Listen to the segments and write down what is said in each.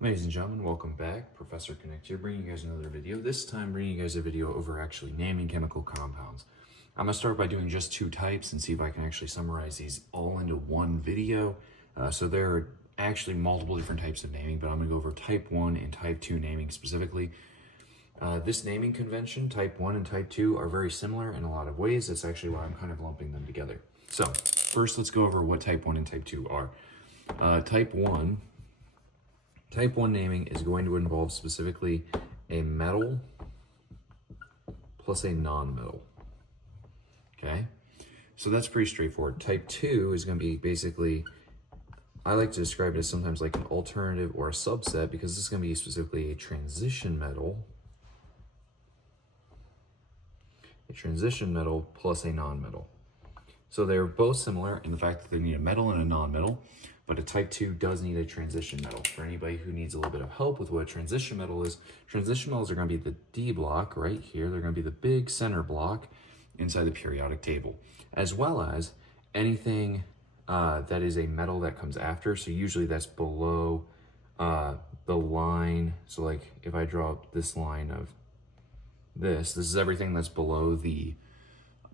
Ladies and gentlemen, welcome back. Professor Connect here, bringing you guys another video. This time, bringing you guys a video over actually naming chemical compounds. I'm going to start by doing just two types and see if I can actually summarize these all into one video. So there are actually multiple different types of naming, but I'm going to go over type 1 and type 2 naming specifically. This naming convention, type 1 and type 2, are very similar in a lot of ways. That's actually why I'm kind of lumping them together. So first, let's go over what type 1 and type 2 are. Type 1 naming is going to involve specifically a metal plus a non-metal. Okay, so that's pretty straightforward. Type 2 is going to be basically, I like to describe it as sometimes like an alternative or a subset, because this is going to be specifically a transition metal plus a non-metal. So they're both similar in the fact that they need a metal and a non-metal, but a type 2 does need a transition metal. For anybody who needs a little bit of help with what a transition metal is, transition metals are going to be the D block right here. They're going to be the big center block inside the periodic table, as well as anything that is a metal that comes after. So usually that's below the line. So like if I draw this line of this is everything that's below the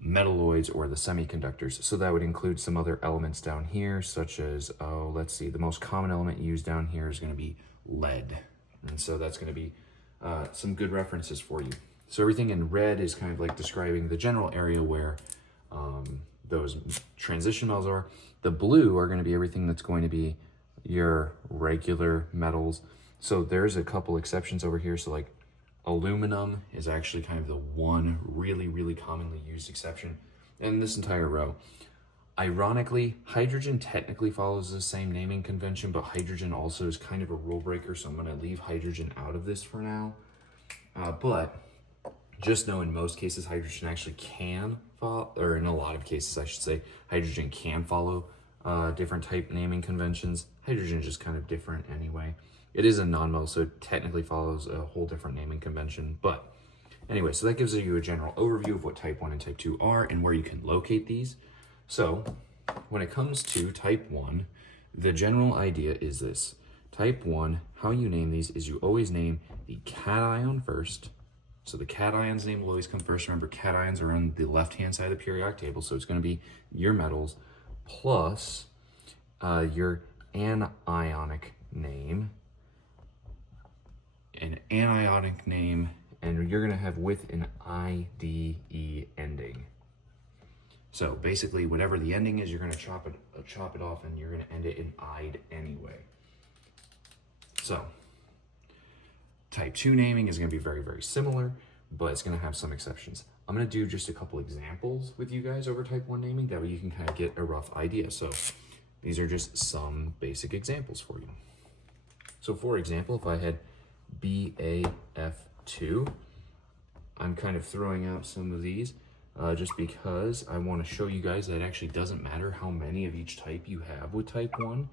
metalloids or the semiconductors. So that would include some other elements down here, such as, let's see, the most common element used down here is going to be lead. And so that's going to be some good references for you. So everything in red is kind of like describing the general area where those transition metals are. The blue are going to be everything that's going to be your regular metals. So there's a couple exceptions over here. So like aluminum is actually kind of the one really, really commonly used exception in this entire row. Ironically, hydrogen technically follows the same naming convention, but hydrogen also is kind of a rule breaker, so I'm going to leave hydrogen out of this for now. But just know in most cases, hydrogen actually can follow, or in a lot of cases, I should say, hydrogen can follow different type naming conventions. Hydrogen is just kind of different anyway. It is a non-metal, so it technically follows a whole different naming convention. But anyway, so that gives you a general overview of what type 1 and type 2 are and where you can locate these. So when it comes to type 1, the general idea is this. Type 1, how you name these is you always name the cation first. So the cation's name will always come first. Remember, cations are on the left-hand side of the periodic table, so it's going to be your metals plus your anionic name. An anionic name, and you're going to have with an IDE ending. So basically, whatever the ending is, you're going to chop it off, and you're going to end it in "ide" anyway. So type 2 naming is going to be very, very similar, but it's going to have some exceptions. I'm going to do just a couple examples with you guys over type 1 naming, that way you can kind of get a rough idea. So these are just some basic examples for you. So for example, if I had BAF2, I'm kind of throwing out some of these just because I want to show you guys that it actually doesn't matter how many of each type you have with type 1.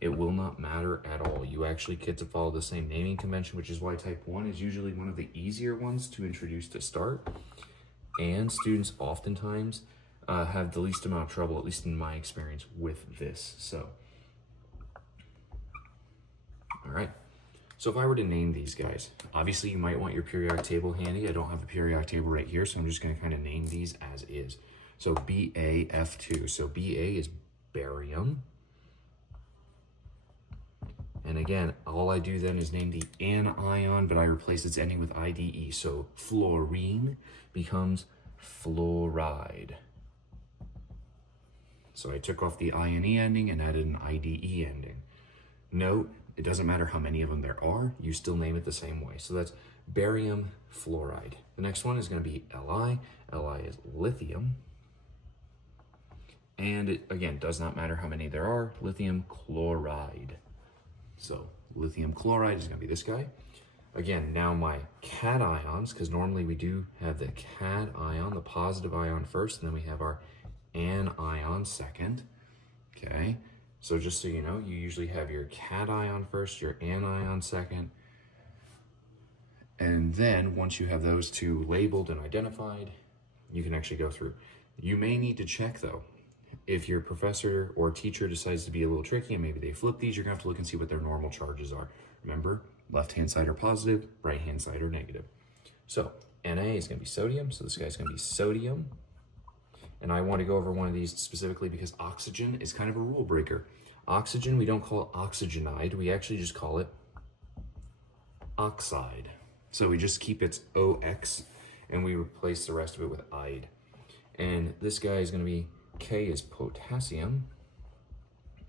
It will not matter at all. You actually get to follow the same naming convention, which is why type 1 is usually one of the easier ones to introduce to start. And students oftentimes have the least amount of trouble, at least in my experience, with this. So, all right. So if I were to name these guys, obviously you might want your periodic table handy. I don't have a periodic table right here, so I'm just going to kind of name these as is. So BAF2. So Ba is barium. And again, all I do then is name the anion, but I replace its ending with IDE. So fluorine becomes fluoride. So I took off the INE ending and added an IDE ending. Note, it doesn't matter how many of them there are, you still name it the same way. So that's barium fluoride. The next one is going to be Li. Li is lithium. And it, again, does not matter how many there are, lithium chloride. So lithium chloride is going to be this guy. Again, now my cations, because normally we do have the cation, the positive ion first, and then we have our anion second. Okay. So just so you know, you usually have your cation first, your anion second, and then once you have those two labeled and identified, you can actually go through. You may need to check though, if your professor or teacher decides to be a little tricky and maybe they flip these, you're gonna have to look and see what their normal charges are. Remember, left-hand side are positive, right-hand side are negative. So Na is gonna be sodium, so this guy's gonna be sodium. And I want to go over one of these specifically because oxygen is kind of a rule breaker. Oxygen, we don't call it oxygenide, we actually just call it oxide. So we just keep its OX and we replace the rest of it with ide. And this guy is going to be, K is potassium,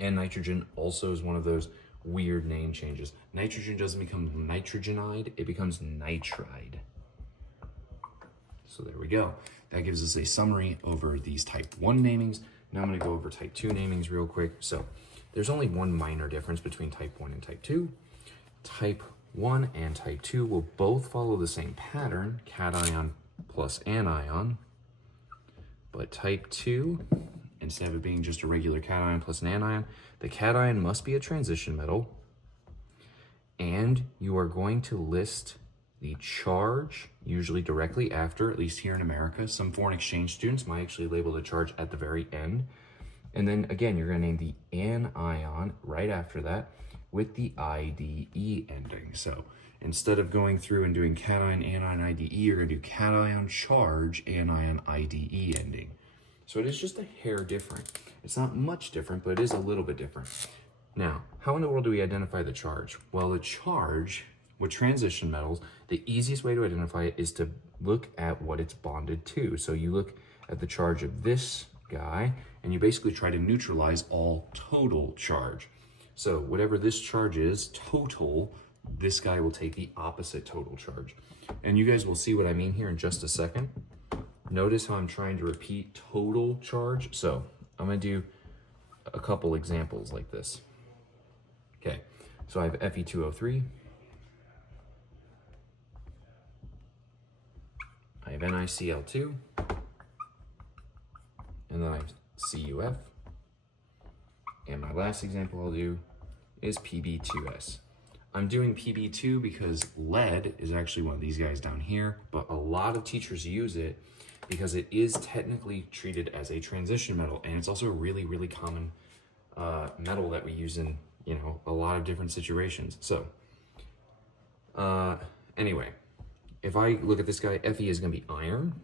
and nitrogen also is one of those weird name changes. Nitrogen doesn't become nitrogenide, it becomes nitride. So there we go. That gives us a summary over these type 1 namings. Now I'm going to go over type 2 namings real quick. So there's only one minor difference between type 1 and type 2. Type 1 and type 2 will both follow the same pattern, cation plus anion. But type 2, instead of it being just a regular cation plus an anion, the cation must be a transition metal. And you are going to list the charge, usually directly after, at least here in America. Some foreign exchange students might actually label the charge at the very end. And then again, you're gonna name the anion right after that with the IDE ending. So instead of going through and doing cation, anion, IDE, you're gonna do cation, charge, anion, IDE ending. So it is just a hair different. It's not much different, but it is a little bit different. Now, how in the world do we identify the charge? Well, the charge with transition metals, the easiest way to identify it is to look at what it's bonded to. So you look at the charge of this guy, and you basically try to neutralize all total charge. So whatever this charge is, total, this guy will take the opposite total charge. And you guys will see what I mean here in just a second. Notice how I'm trying to repeat total charge. So I'm gonna do a couple examples like this. Okay, so I have Fe2O3. I have NiCl2, and then I have CuF, and my last example I'll do is Pb2s. I'm doing Pb2 because lead is actually one of these guys down here, but a lot of teachers use it because it is technically treated as a transition metal, and it's also a really, really common metal that we use in, you know, a lot of different situations. So, anyway. If I look at this guy, Fe is going to be iron.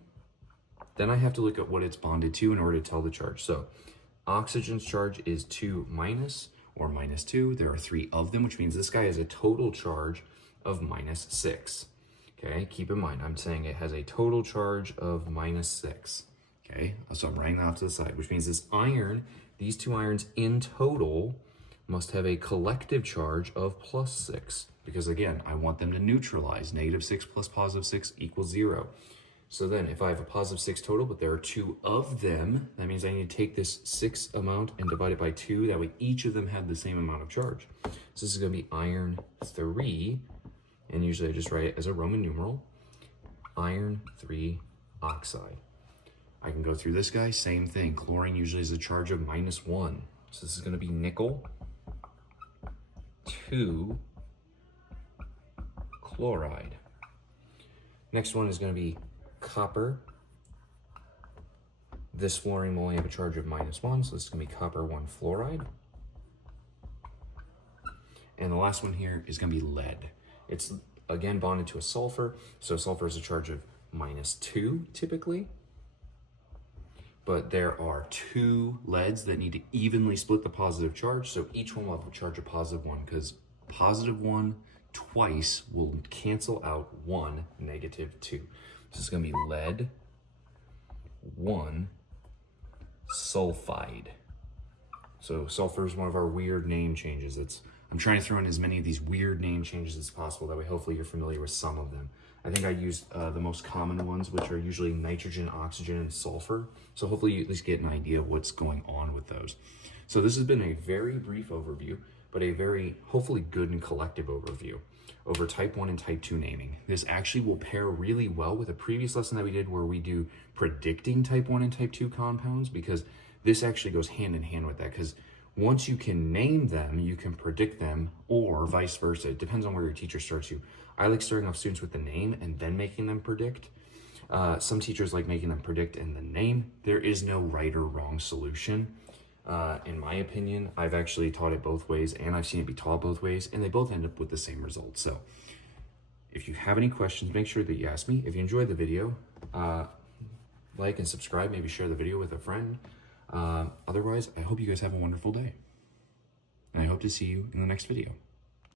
Then I have to look at what it's bonded to in order to tell the charge. So oxygen's charge is 2 minus or minus 2. There are 3 of them, which means this guy has a total charge of minus 6. Okay, keep in mind, I'm saying it has a total charge of minus 6. Okay, so I'm writing that off to the side, which means this iron, these 2 irons in total must have a collective charge of plus 6. Because again, I want them to neutralize. -6 plus +6 equals 0. So then if I have a +6 total, but there are 2 of them, that means I need to take this 6 amount and divide it by 2. That way each of them have the same amount of charge. So this is gonna be iron 3, and usually I just write it as a Roman numeral, iron 3 oxide. I can go through this guy, same thing. Chlorine usually is a charge of -1. So this is gonna be nickel 2 chloride. Next one is going to be copper. This fluorine will only have a charge of -1, so this is going to be copper 1 fluoride. And the last one here is going to be lead. It's again bonded to a sulfur, so sulfur is a charge of -2 typically. But there are 2 leads that need to evenly split the positive charge, so each one will have a charge of +1 because +1 twice will cancel out 1 -2. This is going to be lead 1 sulfide. So sulfur is one of our weird name changes. I'm trying to throw in as many of these weird name changes as possible. That way, hopefully, you're familiar with some of them. I think I used the most common ones, which are usually nitrogen, oxygen, and sulfur. So hopefully, you at least get an idea of what's going on with those. So this has been a very brief overview, but a very, hopefully, good and collective overview over type 1 and type 2 naming. This actually will pair really well with a previous lesson that we did where we do predicting type 1 and type 2 compounds, because this actually goes hand in hand with that, because once you can name them, you can predict them, or vice versa. It depends on where your teacher starts you. I like starting off students with the name and then making them predict. Some teachers like making them predict and then name. There is no right or wrong solution. In my opinion, I've actually taught it both ways, and I've seen it be taught both ways, and they both end up with the same result. So if you have any questions, make sure that you ask me. If you enjoyed the video, like and subscribe, maybe share the video with a friend. Otherwise, I hope you guys have a wonderful day. And I hope to see you in the next video.